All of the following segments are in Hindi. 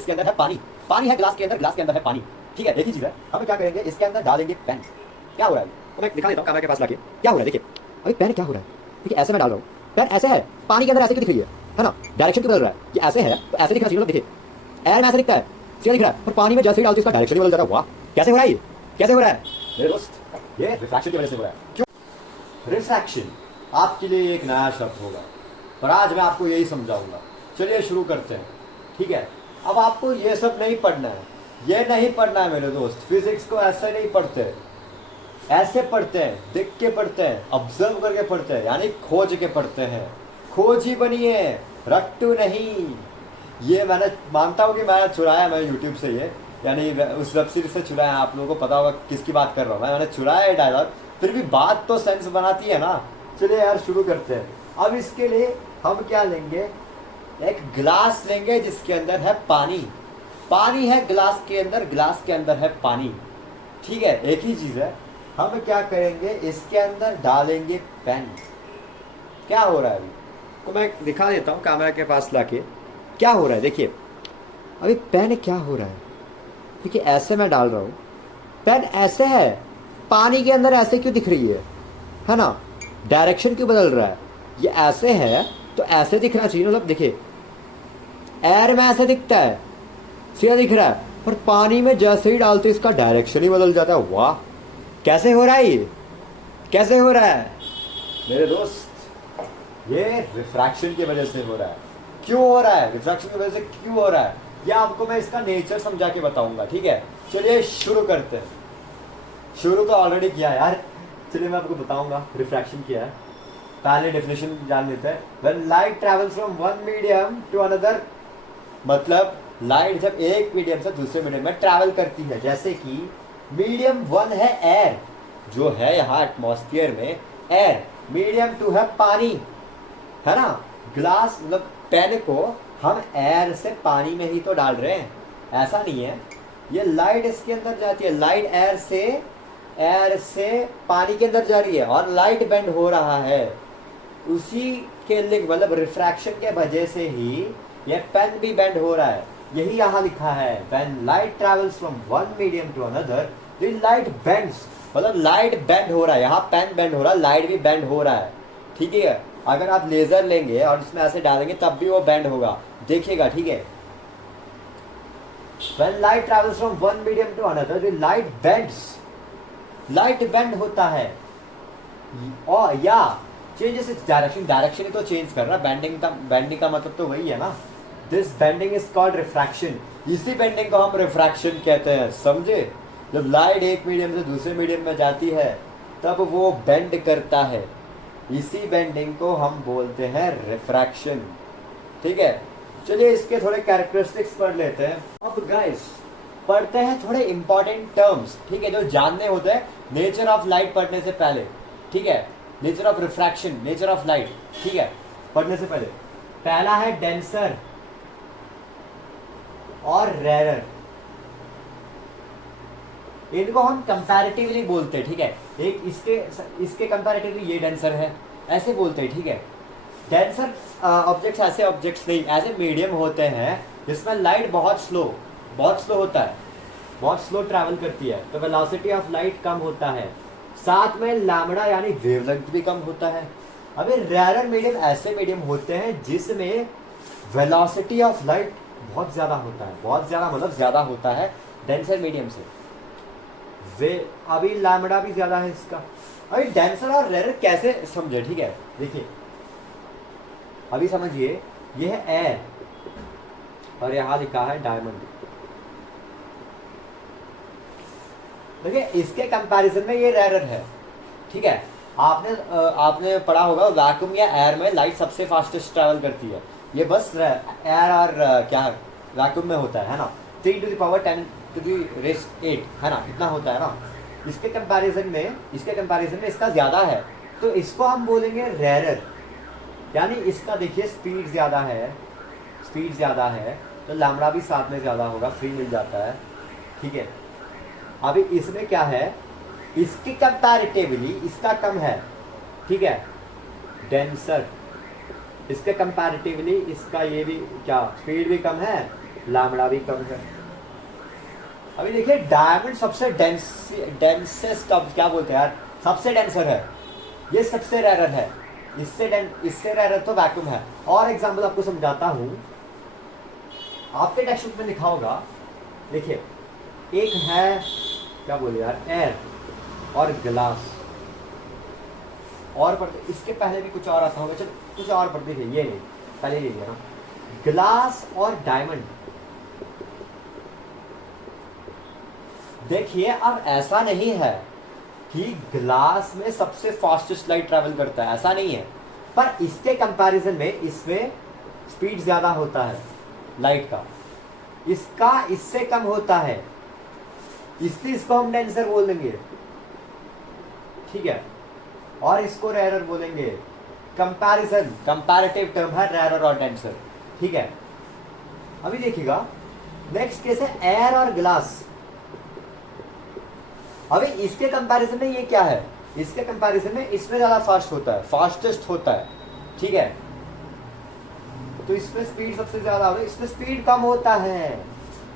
जिसके अंदर है पानी, पानी है ग्लास के अंदर, ग्लास के अंदर है पानी। ठीक है, एक ही चीज है। हम क्या करेंगे, इसके अंदर डालेंगे पेन। क्या हो रहा है तो मैं दिखा देता हूँ कैमरा के पास लाके। क्या हो रहा है देखिए, अभी पेन क्या हो रहा है, देखिए ऐसे मैं डाल रहा हूँ, पेन ऐसे है, पानी के अंदर ऐसे क्यों दिख रही है ना, डायरेक्शन क्यों बदल रहा है, ये ऐसे है तो ऐसे दिखना चाहिए, देखिए एयर में ऐसे दिखता है, सीधा दिख रहा है, और पानी में जैसे ही डालते इसका डायरेक्शन ही बदल जाता है। वाह, कैसे हो रहा है ये, कैसे हो रहा है मेरे दोस्त, ये रिफ्रैक्शन की वजह से हो रहा है। क्यों रिफ्रैक्शन आपके लिए एक नया शब्द होगा, और आज मैं आपको यही समझाऊंगा। चलिए शुरू करते हैं। ठीक है, अब आपको ये सब नहीं पढ़ना है, ये नहीं पढ़ना है मेरे दोस्त। फिजिक्स को ऐसे नहीं पढ़ते, ऐसे पढ़ते हैं, देख के पढ़ते हैं, ऑब्जर्व करके पढ़ते हैं, यानी खोज के पढ़ते हैं। खोजी बनिए, रट्टू नहीं। ये मैंने मानता हूँ कि मैं चुराया, मैं यूट्यूब से ये, यानी उस वेब सीरीज से चुराया। आप लोगों को पता होगा किसकी बात कर रहा हूँ मैंने चुराया है डायलॉग, फिर भी बात तो सेंस बनाती है ना। चलिए यार शुरू करते हैं। अब इसके लिए हम क्या लेंगे, एक गिलास लेंगे जिसके अंदर है पानी, पानी है ग्लास के अंदर, ग्लास के अंदर है पानी। ठीक है, एक ही चीज है। हम क्या करेंगे, इसके अंदर डालेंगे पेन। क्या हो रहा है अभी, तो मैं दिखा देता हूँ कैमरा के पास लाके। क्या हो रहा है देखिए, अभी पेन क्या हो रहा है, देखिए ऐसे मैं डाल रहा हूँ, पेन ऐसे है, पानी के अंदर ऐसे क्यों दिख रही है ना, डायरेक्शन क्यों बदल रहा है, ये ऐसे है तो ऐसे दिखना चाहिए, मतलब देखिए एयर में ऐसे दिखता है, सीधा दिख रहा है, पर पानी में जैसे ही डालते इसका डायरेक्शन ही बदल जाता है। वाह, कैसे हो रहा है ये, कैसे हो रहा है मेरे दोस्त, ये रिफ्रैक्शन की वजह से हो रहा है। क्यों हो रहा है, रिफ्रैक्शन की वजह से क्यों हो रहा है, ये आपको मैं इसका नेचर समझा के बताऊंगा। ठीक है, चलिए शुरू करते हैं। शुरू तो ऑलरेडी किया यार, चलिए मैं आपको बताऊंगा रिफ्रैक्शन क्या है। पहले डेफिनेशन जान लेते हैं। When light travels from one medium to another, मतलब लाइट जब एक मीडियम से दूसरे मीडियम में ट्रैवल करती है, जैसे कि मीडियम 1 है एयर, जो है यहाँ एटमॉस्फेयर में एयर, मीडियम 2 है पानी, है ना। ग्लास मतलब पेन को हम एयर से पानी में ही तो डाल रहे हैं, ऐसा नहीं है। ये लाइट इसके अंदर जाती है, लाइट एयर से पानी के अंदर जा रही है, और लाइट बेंड हो रहा है उसी के लिंक, मतलब रिफ्रैक्शन के वजह से ही ये पेन भी बेंड हो रहा है। यही यहाँ लिखा है, when light travels from one medium to another the light bends, मतलब लाइट बेंड हो रहा है, यहाँ पेन बेंड हो रहा है, लाइट भी बेंड हो रहा है। ठीक है, अगर आप लेजर लेंगे और इसमें ऐसे डालेंगे तब भी वो बेंड होगा, देखिएगा। ठीक है, when light travels from one medium to another the light bends, light bend होता है, और या चेंजेस इट्स डायरेक्शन, डायरेक्शन ही तो चेंज कर रहा है, बेंडिंग का मतलब तो वही है ना। This bending is called refraction, इसी बेंडिंग को हम रिफ्रैक्शन कहते हैं, समझे। जब लाइट एक मीडियम से दूसरे मीडियम में जाती है तब वो बेंड करता है, इसी बेंडिंग को हम बोलते हैं रिफ्रैक्शन। ठीक है, चलिए इसके थोड़े कैरेक्टरिस्टिक्स पढ़ लेते हैं। अब गाइस पढ़ते हैं थोड़े इंपॉर्टेंट टर्म्स, ठीक है, जो जानने होते हैं नेचर ऑफ लाइट पढ़ने से पहले। ठीक है, nature of refraction, nature of light, ठीक है, पढ़ने से पहले। पहला है डेंसर और रेरर, इनको हम कंपैरेटिवली बोलते हैं। ठीक है, एक इसके कंपैरेटिवली ये डेंसर है, ऐसे बोलते हैं। ठीक है, डेंसर ऑब्जेक्ट्स ऐसे ऑब्जेक्ट्स नहीं, ऐसे मीडियम होते हैं जिसमें लाइट बहुत स्लो होता है, बहुत स्लो ट्रैवल करती है, तो वेलोसिटी ऑफ लाइट कम होता है, साथ में लैम्बडा यानी वेवलेंथ भी कम होता है। अभी रेरर मीडियम ऐसे मीडियम होते हैं जिसमें वेलोसिटी ऑफ लाइट बहुत ज्यादा होता है, बहुत ज्यादा मतलब ज्यादा होता है डेंसर मीडियम से, अभी लैम्बडा भी ज्यादा है इसका। अभी डेंसर और रेरर कैसे समझे, ठीक है, देखिए अभी समझिए, ये है एयर और यहां लिखा है डायमंड। देखिए इसके कंपैरिजन में ये रेरर है। ठीक है, आपने पढ़ा होगा वैक्यूम या एयर में लाइट सबसे फास्टेस्ट ट्रैवल करती है, ये बस एयर और क्या वैक्यूम में होता है ना, 3 to the power 10 to the raise 8 है ना, इतना होता है ना। इसके कंपैरिजन में इसका ज्यादा है, तो इसको हम बोलेंगे रेरर, यानी इसका देखिए स्पीड ज्यादा है तो लैम्बडा भी साथ में ज्यादा होगा, फ्री मिल जाता है। ठीक है, अभी इसमें क्या है, इसकी कंपैरेटिवली इसका कम है। ठीक है, डेंसर, इसके कंपैरेटिवली इसका ये भी क्या स्पीड भी कम है लैम्बडा भी कम है। अभी देखिए डायमंड सबसे डेंसेस्ट, अब क्या बोलते हैं यार, सबसे डेंसर है, ये सबसे रेयर है, इससे रेयर तो वैक्यूम है। और एग्जांपल आपको समझाता हूं, आपके टेक्स्ट बुक में लिखा होगा, देखिए एक है क्या बोले यार, एयर और ग्लास, और पढ़ते इसके पहले भी कुछ और आता होगा, चलो कुछ और पढ़ते थे, ये नहीं पहले ये लिया ना, ग्लास और डायमंड। देखिए अब ऐसा नहीं है कि ग्लास में सबसे फास्टेस्ट लाइट ट्रैवल करता है, ऐसा नहीं है, पर इसके कंपैरिजन में इसमें स्पीड ज्यादा होता है लाइट का, इसका इससे कम होता है, इसलिए इसको हम डेंसर बोल देंगे, ठीक है, और इसको रेयरर बोलेंगे। कंपैरिजन कंपैरेटिव टर्म है रेयरर और डेंसर, ठीक है। अभी देखिएगा नेक्स्ट केस है एयर और ग्लास। अभी इसके कंपैरिजन में ये क्या है, इसके कंपैरिजन में इसमें ज्यादा फास्ट होता है, फास्टेस्ट होता है, ठीक है, तो इसमें स्पीड सबसे ज्यादा होगी, इसमें स्पीड कम होता है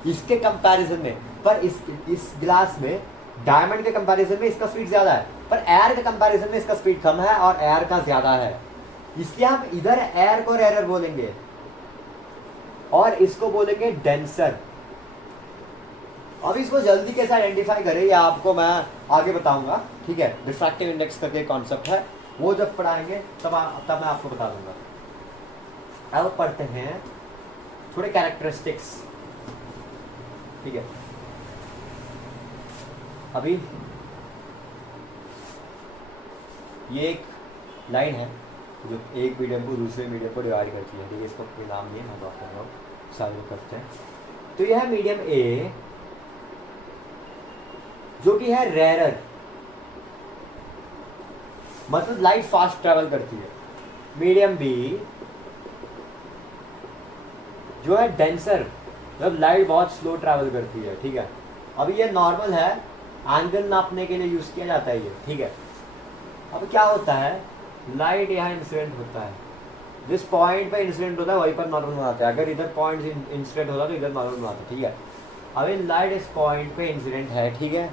इसके कंपैरिजन में, पर इस ग्लास में डायमंड के कंपैरिजन में इसका स्पीड ज्यादा है, पर एयर के कंपैरिजन में इसका स्पीड कम है और एयर का ज्यादा है, इसलिए हम इधर एयर को रेयर बोलेंगे और इसको बोलेंगे डेंसर। अब इसको जल्दी कैसे आइडेंटिफाई करें या आपको मैं आगे बताऊंगा, ठीक है, रिफ्रैक्टिव इंडेक्स करके कॉन्सेप्ट है, वो जब पढ़ाएंगे तब मैं आपको बता दूंगा। अब पढ़ते हैं थोड़े कैरेक्टरिस्टिक्स, ठीक है। अभी ये एक लाइन है जो एक मीडियम को दूसरे मीडियम को डिवाइड करती है, ठीक है, इसको कोई नाम नहीं है, मैं बात कर रहा हूँ, सारे लोग करते हैं। तो यह है मीडियम ए जो कि है रेयरर, मतलब लाइट फास्ट ट्रैवल करती है। मीडियम बी जो है डेंसर, मतलब लाइट बहुत स्लो ट्रैवल करती है, ठीक है। अभी ये नॉर्मल है, एंगल नापने के लिए यूज किया जाता है ये, ठीक है। अब क्या होता है, लाइट यहाँ इंसिडेंट होता है, जिस पॉइंट पे इंसिडेंट होता है वहीं पर नॉर्मल बनाते हैं, अगर इधर पॉइंट इंसिडेंट होता है तो इधर नॉर्मल बनाते हैं, ठीक है। अभी लाइट इस पॉइंट पे इंसिडेंट है, ठीक है,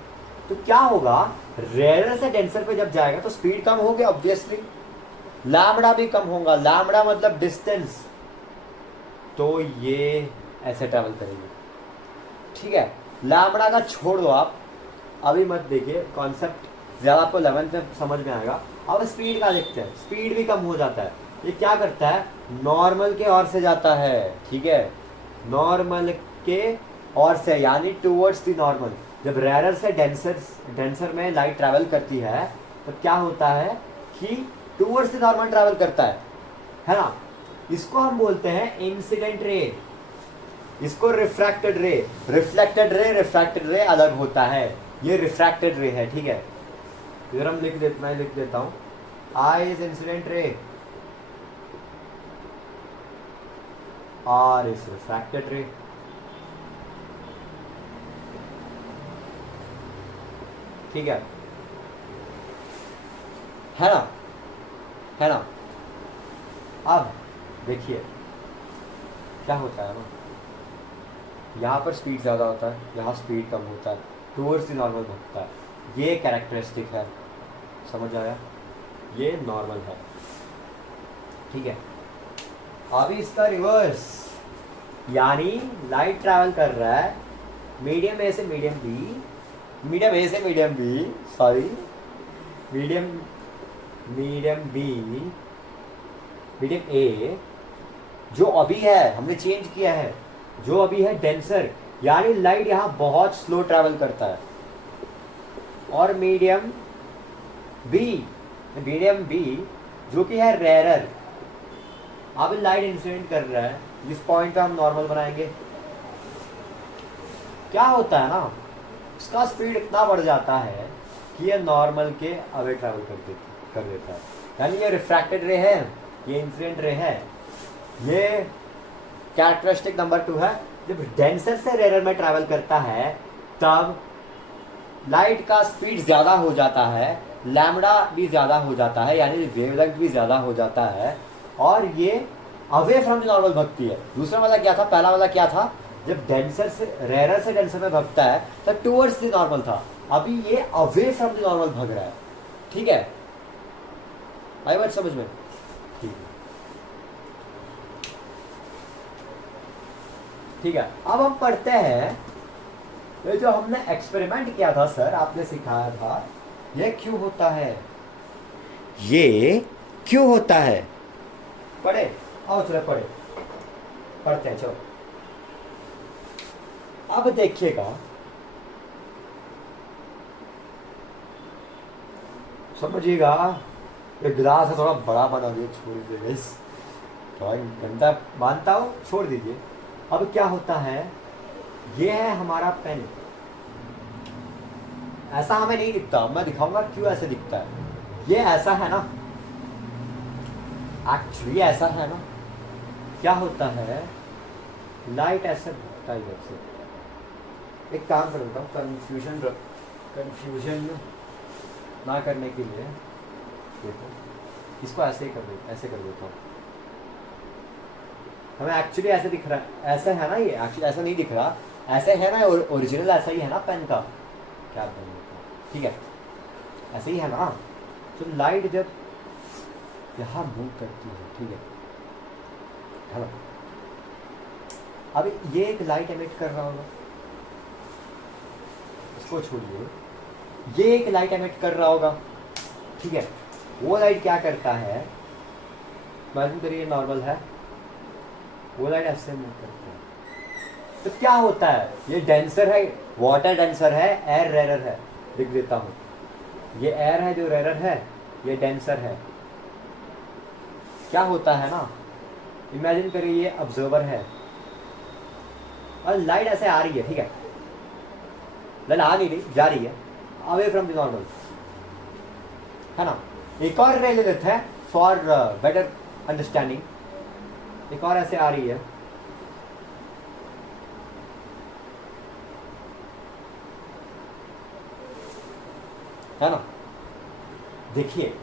तो क्या होगा, रेयर से डेंसर पे जब जाएगा तो स्पीड कम होगी ऑब्वियसली, लैम्बडा भी कम होगा, लैम्बडा मतलब डिस्टेंस, तो ये ऐसे ट्रैवल करेगी, ठीक है। लैम्बडा का छोड़ दो आप, अभी मत देखिए, कॉन्सेप्ट ज़्यादा आपको 11th में समझ में आएगा। अब स्पीड का देखते हैं, स्पीड भी कम हो जाता है, ये क्या करता है, नॉर्मल के ओर से जाता है, ठीक है, नॉर्मल के ओर से, यानी टूवर्ड्स द नॉर्मल। जब रेयर से डेंसर में लाइट ट्रैवल करती है तो क्या होता है कि टूवर्ड्स द नॉर्मल ट्रैवल करता है ना। इसको हम बोलते हैं इंसिडेंट रे, इसको रिफ्रैक्टेड रे, रिफ्रैक्टेड रे अलग होता है, ये रिफ्रैक्टेड रे है, ठीक है। इधर हम मैं लिख देता हूं, I is incident ray, R is refracted ray, ठीक है ना, है ना। अब देखिए क्या होता है ना, यहाँ पर स्पीड ज़्यादा होता है, यहाँ स्पीड कम होता है, टूवर्ड्स द नॉर्मल होता है, ये कैरेक्टरिस्टिक है, समझ आया, ये नॉर्मल है, ठीक है। अभी इसका रिवर्स, यानी लाइट ट्रैवल कर रहा है मीडियम ए से मीडियम बी, मीडियम ए से medium B, sorry medium B, medium A जो अभी है, हमने चेंज किया है, जो अभी है डेंसर, यानी लाइट यहाँ बहुत स्लो ट्रैवल करता है, और मीडियम बी जो कि है रेयरर, अब लाइट इंसिडेंट कर रहा है, जिस पॉइंट पे हम नॉर्मल बनाएंगे, क्या होता है ना, इसका स्पीड इतना बढ़ जाता है कि ये नॉर्मल के अवे ट्रैवल कर देता है, यानी ये रिफ्रैक्टेड रे है, ये इंसिडेंट रे है। ये कैरेक्टरिस्टिक नंबर 2 है, जब डेंसर से रेयर में ट्रैवल करता है तब लाइट का स्पीड ज़्यादा हो जाता है, लैम्बडा भी ज़्यादा हो जाता है, यानी वेवलेंथ भी ज़्यादा हो जाता है, और ये अवे फ्रॉम द नॉर्मल भगती है। दूसरा वाला क्या था, पहला वाला क्या था, जब डेंसर से रेयर से डेंसर में भगता है तब टुवर्ड्स द नॉर्मल था, अभी ये अवे फ्रॉम द नॉर्मल भग रहा है। ठीक है, आई बात समझ में? ठीक है, ठीक है। अब हम पढ़ते हैं ये जो हमने एक्सपेरिमेंट किया था सर, आपने सिखाया था, ये क्यों होता है, ये क्यों होता है। पढ़े, आओ चलो पढ़े, पढ़ते हैं चलो। अब देखिएगा, समझिएगा, ये गिलास है थोड़ा बड़ा बना दिए, छोड़ दीजिए, थोड़ा गंदा मानता हूँ, छोड़ दीजिए। अब क्या होता है, ये है हमारा पेन, ऐसा हमें नहीं दिखता, मैं दिखाऊंगा क्यों ऐसे दिखता है। ये ऐसा है ना, एक्चुअली ऐसा है ना। क्या होता है, लाइट ऐसे भटकता है इधर से। एक काम करता हूँ, कंफ्यूजन ना करने के लिए देखो, इसको ऐसे ही कर देता, ऐसे कर देता हूँ। हमें एक्चुअली ऐसे दिख रहा है, ऐसा है ना, ये एक्चुअली ऐसा नहीं दिख रहा, ऐसे है ना, ओरिजिनल ऐसा ही है ना पेन का। क्या कर देता हूँ, ठीक है, ऐसे ही है ना। तो लाइट जब यहाँ मूव करती है, ठीक है, हेलो, अब ये एक लाइट एमिट कर रहा होगा, इसको छोड़िए, ये एक लाइट एमिट कर रहा होगा, ठीक है। वो लाइट क्या करता है, इमेजिन करिए नॉर्मल है, वो लाइट ऐसे मूव करता है, तो क्या होता है, ये डेंसर है, वाटर डेंसर है, एयर रेयर है, लिख देता हूँ, ये एयर है जो रेयर है, ये डेंसर है। क्या होता है ना, इमेजिन करिए ये ऑब्जर्वर है और लाइट ऐसे आ रही है, ठीक है, लाइट आ नहीं रही, जा रही है अवे फ्रॉम द नॉर्मल, है ना। एक और रे ले लेते हैं फॉर बेटर अंडरस्टैंडिंग, एक और ऐसे आ रही है ना। देखिए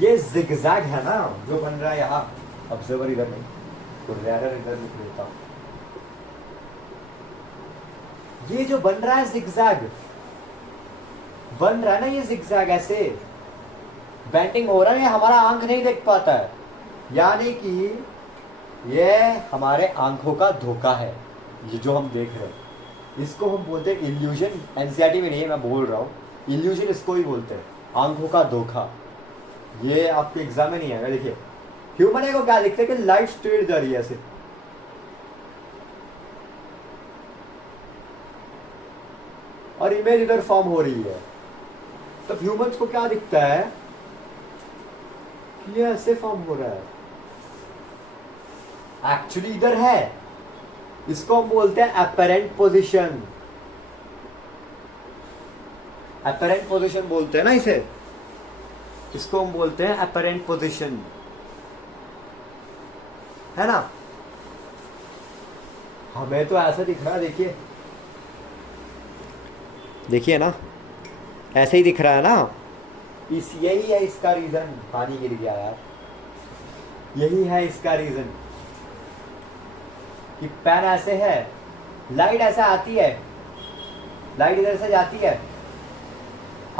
ये जिगजैग है ना जो बन रहा है यहाँ, ऑब्जर्वर इधर नहीं, तो रेयर इधर लिख लेता हूं। ये जो बन रहा है जिगजैग, बन रहा है ना ये जिगजैग, ऐसे बेंडिंग हो रहा है, हमारा आंख नहीं देख पाता है, यानी कि ये हमारे आंखों का धोखा है, ये जो हम देख रहे हैं इसको हम बोलते हैं इल्यूजन। एनसीईआरटी में नहीं है, मैं बोल रहा हूँ, इल्यूजन इसको ही बोलते हैं, आंखों का धोखा। ये आपके एग्जाम में नहीं आएगा। देखिए ह्यूमन को क्या दिखता है कि लाइट स्ट्रेट जा रही है ऐसे, और इमेज इधर फॉर्म हो रही है, तब ह्यूमंस को क्या दिखता है कि ये ऐसे फॉर्म हो रहा है, एक्चुअली इधर है, इसको हम बोलते हैं अपरेंट पोजीशन। अपरेंट पोजीशन बोलते हैं ना इसे, इसको हम बोलते हैं अपरेंट पोजीशन, है ना। हमें तो ऐसा दिख रहा है, देखिए देखिए ना, ऐसे ही दिख रहा है ना। यही है इसका रीजन, पानी गिर गया यार, यही है इसका रीजन कि पेन ऐसे है, लाइट ऐसा आती है, लाइट इधर से जाती है,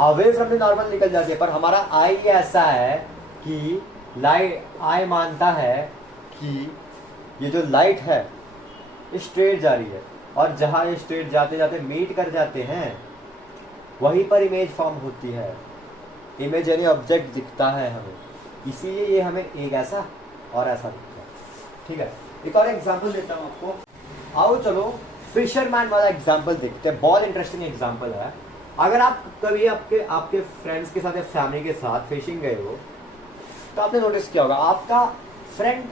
अवे फ्रॉम द नॉर्मल निकल जाती है, पर हमारा आई ऐसा है कि लाइट, आई मानता है कि ये जो लाइट है स्ट्रेट जा रही है, और जहां ये स्ट्रेट जाते जाते मीट कर जाते हैं वहीं पर इमेज फॉर्म होती है, इमेज यानी ऑब्जेक्ट दिखता है हमें, इसीलिए ये हमें एक ऐसा और ऐसा दिखता है। ठीक है, एक और एग्जांपल देता हूँ आपको, आओ चलो फिशरमैन वाला एग्जांपल देखते हैं, बहुत इंटरेस्टिंग एग्जांपल है। अगर आप कभी आपके फ्रेंड्स के साथ या फैमिली के साथ फिशिंग गए हो तो आपने नोटिस किया होगा, आपका फ्रेंड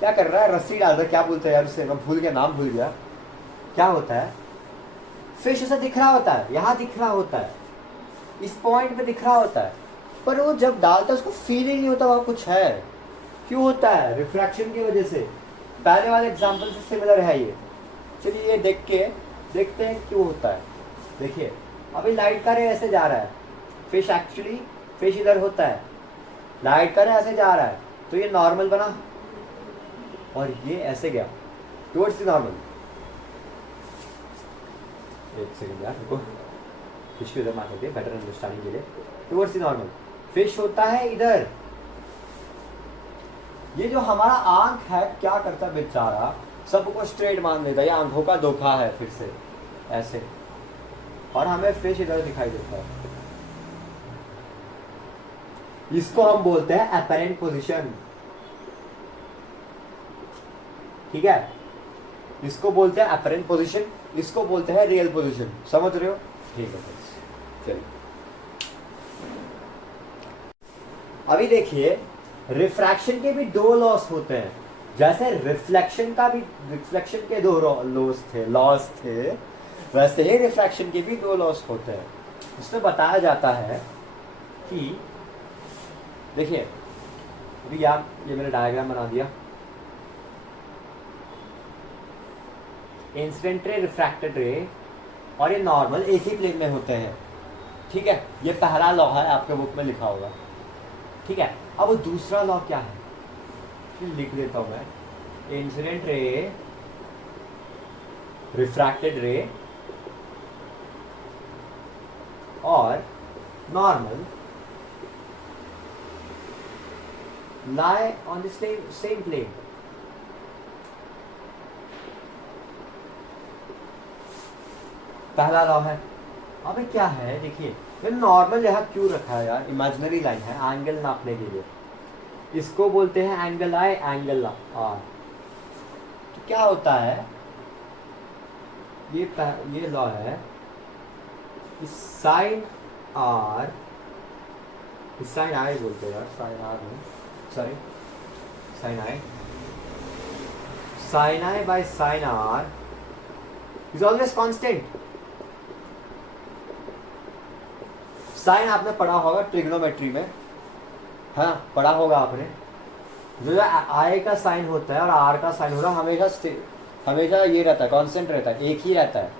क्या कर रहा है, रस्सी डाल रहा है, क्या बोलते हैं यार उसे, मैं भूल गया, नाम भूल गया, क्या होता है, फिश ऐसा दिख रहा होता है, यहाँ दिख रहा होता है, इस पॉइंट पे दिख रहा होता है, पर वो जब डालता है उसको फील ही नहीं होता वहाँ कुछ है। क्यों होता है, रिफ्रैक्शन की वजह से। पहले वाले एग्जाम्पल से सिमिलर है ये, चलिए ये देख के देखते हैं क्यों होता है। देखिए अभी लाइट का रे ऐसे जा रहा है, फिश एक्चुअली फिश इधर होता है, लाइट का रे ऐसे जा रहा है, तो ये नॉर्मल बना और ये ऐसे गया टुवर्ड्स द नॉर्मल, एक सेकंड यार रुको, फिश की उधर मार देते बेटर अंडरस्टैंडिंग के लिए। टुवर्ड्स द नॉर्मल, फिश होता है इधर। ये जो हमारा आंख है क्या करता है बेचारा, सबको स्ट्रेट मान लेता है, ये आंखों का धोखा है फिर से ऐसे, और हमें फिश इधर दिखाई देता है। इसको हम बोलते हैं अपरेंट पोजीशन, ठीक है, इसको बोलते हैं अपरेंट पोजीशन, इसको बोलते हैं रियल पोजीशन। समझ रहे हो? ठीक है चलिए, अभी देखिए रिफ्रैक्शन के भी दो लॉस होते हैं, जैसे रिफ्लेक्शन के दो लॉस थे, वैसे ही रिफ्रैक्शन के भी दो लॉस होते हैं। इसमें बताया जाता है कि देखिए अभी ये मैंने डायग्राम बना दिया, इंसिडेंट रे, रिफ्रैक्टेड रे और ये नॉर्मल एक ही प्लेन में होते हैं, ठीक है। ये पहला लॉ है, आपके बुक में लिखा होगा, ठीक है। अब वो दूसरा लॉ क्या है, फिर लिख देता हूं मैं, इंसिडेंट रे, रिफ्रैक्टेड रे और normal lie on the same plane। पहला लॉ है। अब क्या है देखिए, ये नॉर्मल यहाँ क्यों रखा है यार, इमेजिनरी लाइन है एंगल नापने के लिए, इसको बोलते हैं एंगल आई, एंगल आर। तो क्या होता है, ये लॉ है, साइन आर, साइन आई बोलते हैं यार, साइन आर नहीं, sorry sin I by sin R is always constant। Sine आपने पढ़ा होगा ट्रिग्नोमेट्री में, हाँ पढ़ा होगा आपने, जो I का साइन होता है और R का साइन होता है हमेशा ये रहता है, कांस्टेंट रहता है, एक ही रहता है,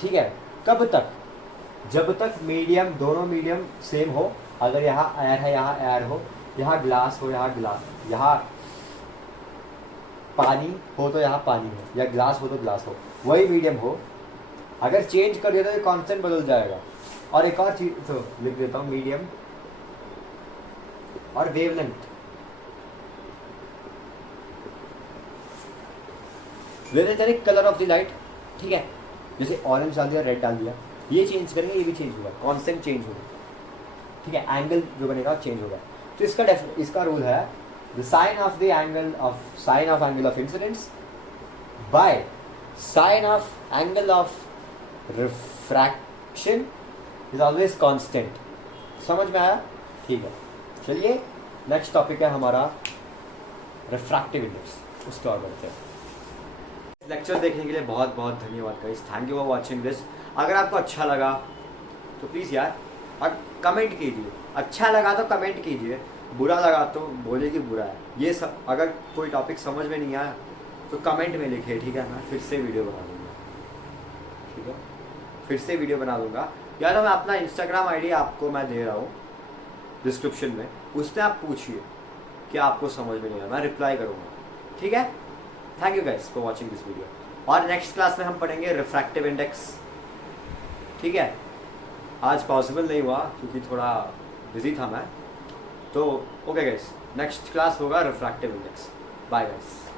ठीक है। कब तक, जब तक मीडियम, दोनों मीडियम सेम हो, अगर यहाँ एयर है यहाँ एयर हो, यहाँ ग्लास हो यहाँ ग्लास, यहाँ पानी हो तो यहाँ पानी हो, या ग्लास हो तो ग्लास हो, वही मीडियम हो। अगर चेंज कर दिया तो ये कांस्टेंट बदल जाएगा। और एक और चीज तो लिख देता हूँ, मीडियम और वेवलेंथ। वेवलेंथ यानी कलर ऑफ द लाइट, ठीक है। जैसे ऑरेंज डाल दिया, रेड डाल दिया, ये चेंज करेंगे, ये भी चेंज होगा, कांस्टेंट चेंज होगा, ठीक है। एंगल जो बनेगा चेंज होगा। तो इसका रूल है, the sine of angle of incidence by sine of angle of refraction is always constant. समझ में आया? ठीक है, चलिए नेक्स्ट टॉपिक है हमारा रिफ्रैक्टिव इंडेक्स, उसके और बढ़ते हैं। लेक्चर देखने के लिए बहुत बहुत धन्यवाद guys, thank you for watching this. अगर आपको अच्छा लगा तो प्लीज़ यार और कमेंट कीजिए, अच्छा लगा तो कमेंट कीजिए, बुरा लगा तो बोलिए कि बुरा है। ये सब अगर कोई टॉपिक समझ में नहीं आया तो कमेंट में लिखे, ठीक है। मैं फिर से वीडियो बना दूँगा, ठीक है, फिर से वीडियो बना दूँगा। या तो मैं अपना इंस्टाग्राम आईडी आपको मैं दे रहा हूँ डिस्क्रिप्शन में, उस पर आप पूछिए कि आपको समझ में नहीं आया, मैं रिप्लाई करूँगा, ठीक है। Thank you guys for watching this video. और नेक्स्ट क्लास में हम पढ़ेंगे रिफ्रैक्टिव इंडेक्स, ठीक है। आज पॉसिबल नहीं हुआ क्योंकि थोड़ा बिजी था मैं, तो ओके गाइस, नेक्स्ट क्लास होगा रिफ्रैक्टिव इंडेक्स। Bye guys.